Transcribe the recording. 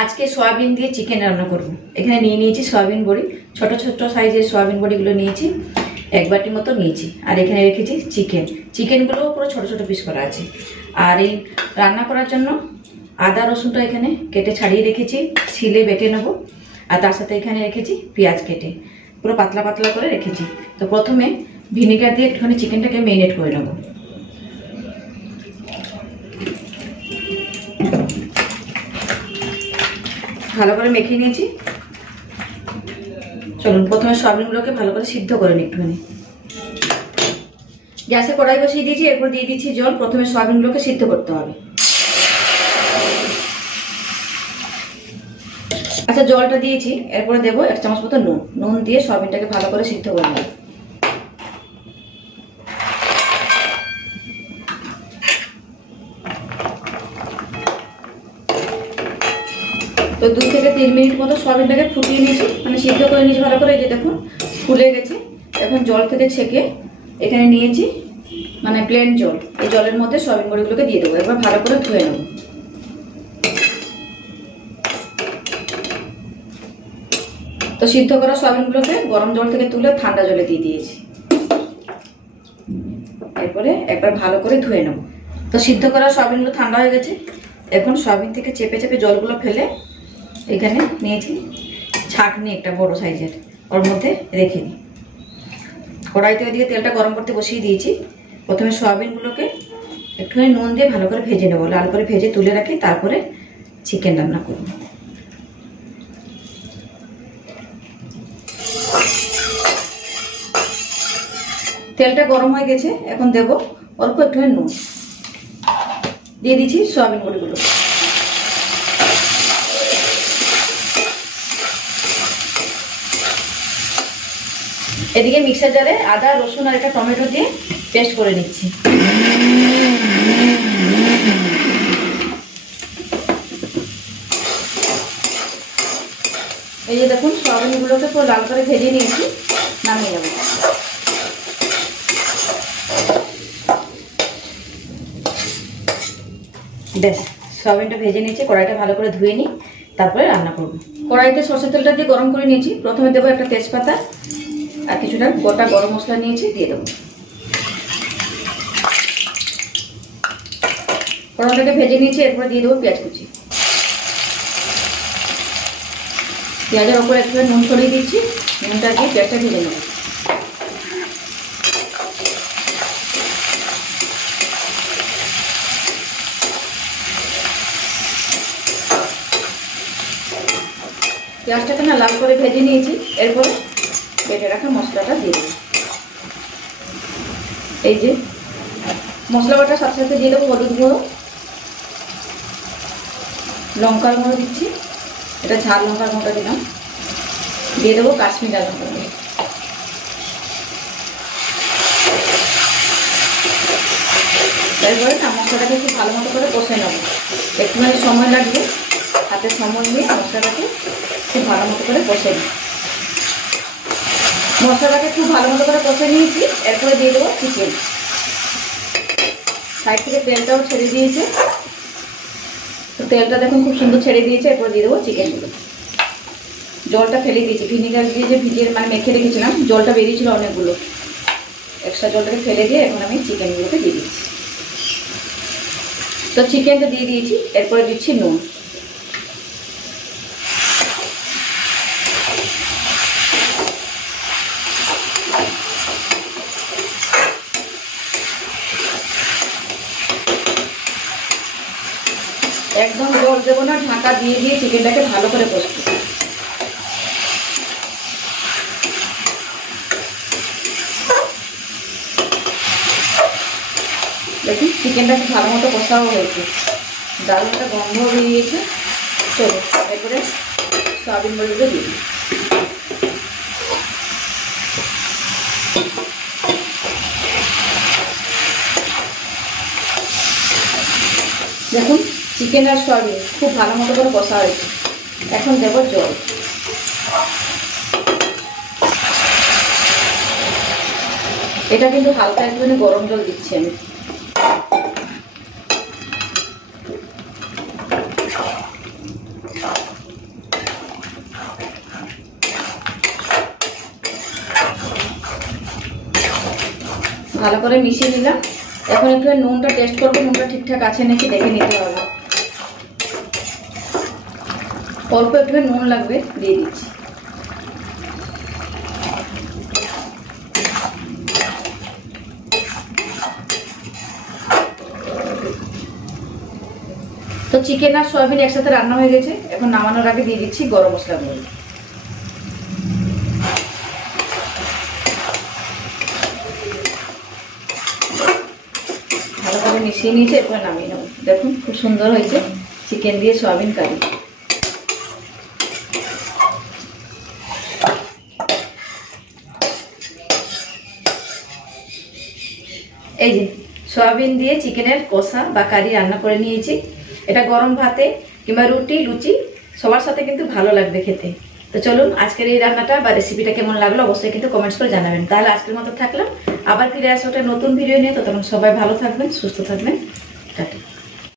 আজকে সয়াবিন দিয়ে চিকেন রান্না করব। এখানে নিয়ে নিয়েছি সয়াবিন বড়ি, ছোট ছোট সাইজের সয়াবিন বড়িগুলো নিয়েছি, এক বাটি মতো নিয়েছি। আর এখানে রেখেছি চিকেনগুলো পুরো ছোট ছোট পিস করা আছে। আর এই রান্না করার জন্য আদা রসুনটা এখানে কেটে ছাড়িয়ে রেখেছি, ছিলে বেটে নেব। আর তার সাথে এখানে রেখেছি পেঁয়াজ কেটে পুরো পাতলা পাতলা করে রেখেছি। তো প্রথমে ভিনেগার দিয়ে একটুখানি চিকেনটাকে মেরিনেট করে নেব। ভালো করে মেখে নিয়েছি। চলুন প্রথমে সয়াবিনগুলোকে ভালো করে সিদ্ধ করে নিই একটুখানি। গ্যাসে কড়াই বসিয়ে দিয়েছি, এরপর দিয়ে দিচ্ছি জল। প্রথমে সয়াবিনগুলোকে সিদ্ধ করতে হবে। আচ্ছা, জলটা দিয়েছি, এরপরে দেবো 1 চামচ মতো নুন দিয়ে সয়াবিনটাকে ভালো করে সিদ্ধ করে নেব। তো 2 থেকে 3 মিনিট মতো সয়াবিনটাকে ফুটিয়ে নিয়েছি, মানে সিদ্ধ করে নিয়েছি ভালো করে। এই যে দেখুন ফুলে গেছে। এখন জল থেকে ছেঁকে এখানে নিয়েছি, মানে প্লেন জল। এই জলের মধ্যে সয়াবিন বড়িগুলোকে দিয়ে দেবো। এবার ভালো করে ধুয়ে নেব। তো সিদ্ধ করা সয়াবিনগুলোকে গরম জল থেকে তুলে ঠান্ডা জলে দিয়ে দিয়েছি। এরপরে একবার ভালো করে ধুয়ে নেব। তো সিদ্ধ করা সয়াবিনগুলো ঠান্ডা হয়ে গেছে। এখন সয়াবিন থেকে চেপে চেপে জলগুলো ফেলে এখানে নিয়েছি ছাঁকনি একটা বড় সাইজের, ওর মধ্যে রেখে দিই। কড়াইতে ওইদিকে তেলটা গরম করতে বসিয়ে দিয়েছি। প্রথমে সয়াবিনগুলোকে একটুখানি নুন দিয়ে ভালো করে ভেজে নেবো, লাল করে ভেজে তুলে রাখি। তারপরে চিকেন রান্না করব। তেলটা গরম হয়ে গেছে, এখন দেব অল্প একটুখানি নুন। দিয়ে দিচ্ছি সয়াবিন বড়িগুলো। এদিকে মিক্সার জারে আদা রসুন আর একটা টমেটো দিয়ে পেস্ট করে নিচ্ছি। এই যে দেখুন সয়াবিনগুলোকে পুরো লাল করে ভেজে নিয়েছি, নামিয়ে নেব। বেশ, সয়াবিনটা ভেজে নিয়েছি, কড়াইটা ভালো করে ধুয়ে নিই, তারপরে রান্না করব। কড়াইতে সরষের তেলটা দিয়ে গরম করে নিয়েছি। প্রথমে দেবো একটা তেজপাতা আর কিছুটা গোটা গরম মশলা নিয়েছি, দিয়ে দেবো। ফোড়নটাকে ভেজে নিয়েছি, এরপরে দিয়ে দেবো পেঁয়াজ কুচি। পেঁয়াজের ওপর একটু নুন ছড়িয়ে দিচ্ছি, নুনটা দিয়ে পেঁয়াজটা ভেজে নেব। পেঁয়াজটাকে না লাল করে ভেজে নিয়েছি, এরপরে বেটে রাখা মশলাটা দিয়ে দেবো। এই যে মশলা বাটার সাথে সাথে দিয়ে দেবো হলুদ গুঁড়ো, লঙ্কার গুঁড়ো দিচ্ছি, এটা ঝাল লঙ্কার গুঁড়োটা দিলাম। দিয়ে দেবো কাশ্মীরি লাল লঙ্কার গুঁড়ো। এরপরে না মশলাটাকে খুব ভালো মতো করে কষে নেবো। একটুখানি সময় লাগবে, হাতে সময় নিয়ে মশলাটাকে খুব ভালো মতো করে কষে নিই। মশলাটাকে খুব ভালো মতো করে কষে নিয়েছি, এরপরে দিয়ে দেবো চিকেন। সাইড থেকে তেলটাও ছেড়ে দিয়েছে, তো তেলটা দেখুন খুব সুন্দর ছেড়ে দিয়েছে। এরপর দিয়ে দেবো চিকেনগুলো। জলটা ফেলে দিয়েছি, ভিনেগার দিয়ে যে ভিজিয়ে মানে মেখে রেখেছিলাম, জলটা বেরিয়েছিল অনেকগুলো। এক্সট্রা জলটাকে ফেলে দিয়ে এখন আমি চিকেনগুলোকে দিয়ে দিচ্ছি। তো চিকেনটা দিয়ে দিয়েছি, এরপরে দিচ্ছি নুন। একদম জল দেবো না, ঢাকা দিয়ে দিয়ে চিকেনটাকে ভালো করে কষবো। দেখুন চিকেনটা খুব ভালো মতো কষাও হয়েছে, দারুণ একটা গন্ধ বেরিয়েছে। চলো এরপরে সয়াবিন বড়িগুলো দিয়ে দিই। দেখুন চিকেন আর সয়াবিন খুব ভালো মতো করে কষা হয়েছে। এখন দেবো জল। এটা কিন্তু হালকা একটুখানি গরম জল দিচ্ছি আমি। ভালো করে মিশিয়ে নিলাম। এখন একটু নুনটা টেস্ট করবো, নুনটা ঠিকঠাক আছে নাকি দেখে নিতে হবে। অল্প একটু নুন লাগবে, দিয়ে দিচ্ছি। তো চিকেন আর সয়াবিন একসাথে রান্না হয়ে গেছে। এখন নামানোর আগে দিয়ে দিচ্ছি গরম মশলা গুঁড়ো। ভালো করে মিশিয়ে নিয়েছে, এরপরে নামিয়ে নেব। দেখুন খুব সুন্দর হয়েছে চিকেন দিয়ে সয়াবিন কারি। এই যে সয়াবিন দিয়ে চিকেনের কষা বা কারি রান্না করে নিয়েছি। এটা গরম ভাতে কিংবা রুটি লুচি সবার সাথে কিন্তু ভালো লাগবে খেতে। তো চলুন আজকের এই রান্নাটা বা রেসিপিটা কেমন লাগলো অবশ্যই কিন্তু কমেন্টস করে জানাবেন। তাহলে আজকের মতো থাকলাম, আবার ফিরে আসবো একটা নতুন ভিডিও নিয়ে। তো তখন সবাই ভালো থাকবেন, সুস্থ থাকবেন। টাটা।